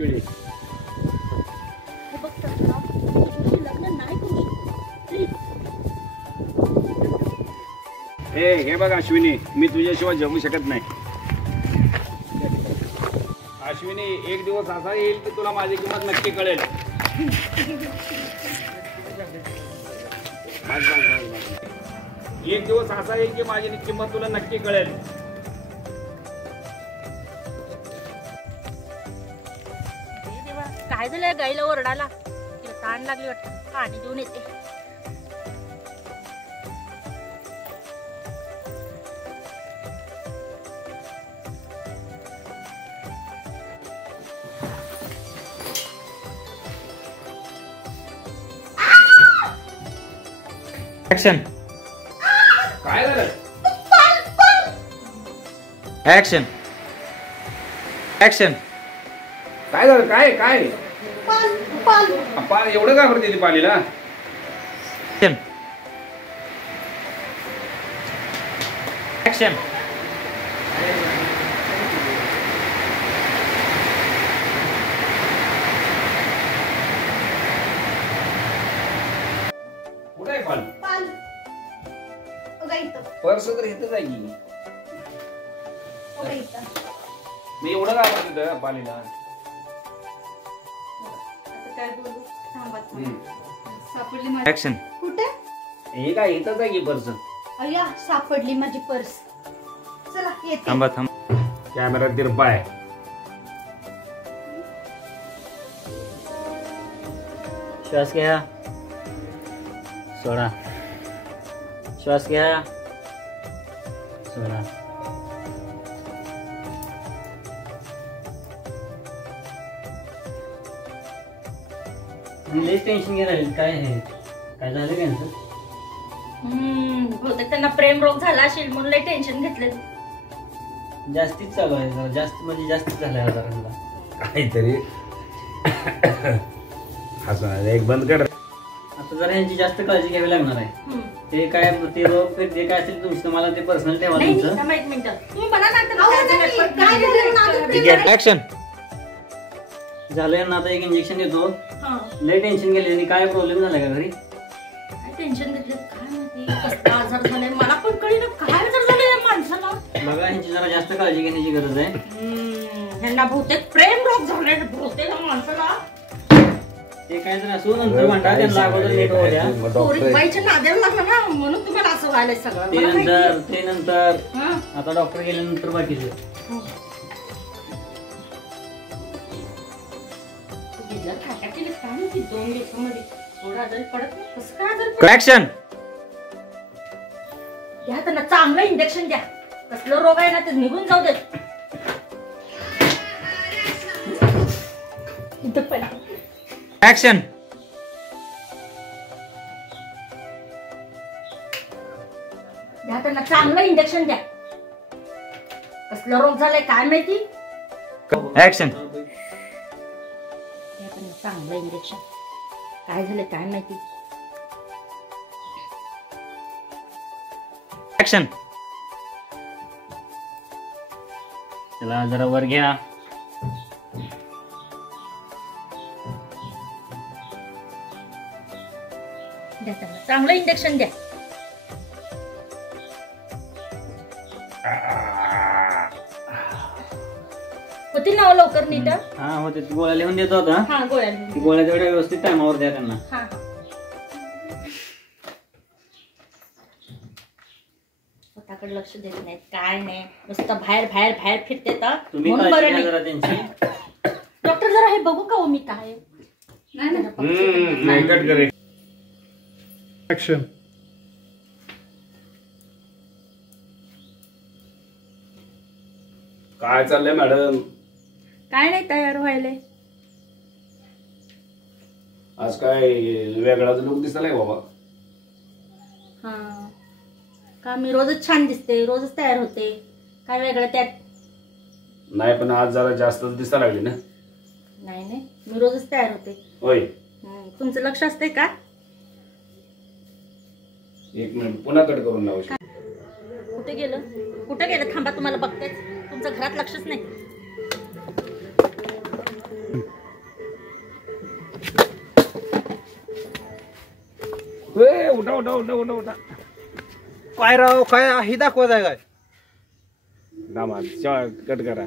हे बघ अश्विनी, मी तुझ्याशिवाय जगू शकत नाही. अश्विनी, एक दिवस असा येईल की तुला माझी किंमत नक्की कळेल. एक दिवस असा येईल की माझी किंमत तुला नक्की कळेल. काय झालं गाईला ओरडाला? तिला ताण लागली वाटतं. पाणी देऊन येते. ऍक्शन. काय झालं? ऍक्शन. ऍक्शन. काय झालं? काय काय पाल एवढं का करते ती पालीला? ऍक्शन. ऍक्शन. कुठे आहे पाल? पर्स तर इथंच आहे की. मी एवढं का करते पालीला? ऍक्शन. कुठे? हे काय इथंच आहे की पर्स? अय्या, सापडली माझी पर्स. चला येते. थांबा थांब. कॅमेरा तिरपाय. श्वास घ्या, सोडा. श्वास घ्या, सोडा. लई टेन्शन घ्या राहील. काय आहे? काय झालं त्यांचं? बहुतेक त्यांना प्रेम रोग झाला असेल म्हणून लय टेन्शन घेतलं. जास्तीच चालू आहे जरा. जास्त म्हणजे जास्त झालंय आजारांना. काहीतरी हसणार. एक बंद कर. आता जरा यांची जास्त काळजी घ्यावी लागणार आहे. ते काय ते रोग जे काय असेल तुमचं मला ते पर्सनल ठेवा तुमचं. एक मिनिट तुम्ही बघा ना त्याला ठीक आहे. ऍक्शन. झालंय ना. आता एक इंजेक्शन देतो. लय टेन्शन गेले आणि काय प्रॉब्लेम झाला का घरी? काय टेन्शन घेतलं काय माहिती कसला आजार झालाय मला पण कळेना. काय आजार झालाय या माणसाला? बघा ह्यांची जरा जास्त काळजी घेण्याची गरज आहे. ह्यांना बहुतेक प्रेम रोग झालाय बहुतेक या माणसाला. ते काय जर असो नंतर म्हणता त्यांना अगोदर नीट होऊ द्या. पोरी बाईच्या नाद्याला लागलं ना म्हणून तुम्हाला असं व्हायलंय सगळं. ते नंतर आता डॉक्टर गेल्यानंतर बाकीचे. ऍक्शन. द्या त्यांना चांगलं इंजेक्शन द्या. कसलं रोग आहे ना ते निघून जाऊ दे. ऍक्शन. द्या त्यांना चांगलं इंजेक्शन द्या. कसलं रोग झालाय काय माहिती. ऍक्शन. चांगलं इंजेक्शन. काय झालं काय माहिती. ऍक्शन. चला जरा वर घ्या. द्या त्यांना चांगलं इंजेक्शन द्या. होती ना लवकर नीट? हा होते. गोळ्या लिहून देतो आता. हा गोळ्या गोळ्या तेवढ्या व्यवस्थित टायमावर द्या त्यांना. स्वतःकडे लक्ष देत नाहीत काय नाही नुसतं बाहेर बाहेर बाहेर फिरते. तुम्ही काळजी घ्या जरा त्यांची. डॉक्टर जरा हे बघू का? मी काय नाही. ऍक्शन. काय चाललंय मॅडम? काय नाही तयार व्हायले. आज काय वेगळाच लुक दिसलाय बाबा. हा का मी रोजच छान दिसते रोजच तयार होते. काय वेगळं त्यात? नाही पण आज जरा जास्तच दिसायला लागली ना. नाही नाही मी रोजच तयार होते. होय. तुमचं लक्ष असते का? एक मिनिट पुन्हा कट करून लावू. कुठे गेलं कुठे गेलं? थांबा तुम्हाला बघतेच. तुमचं घरात लक्षच नाही. उठा उठा उठा उठा उठा काय राव काय ही दाखवत आहे काय दामाद कट करा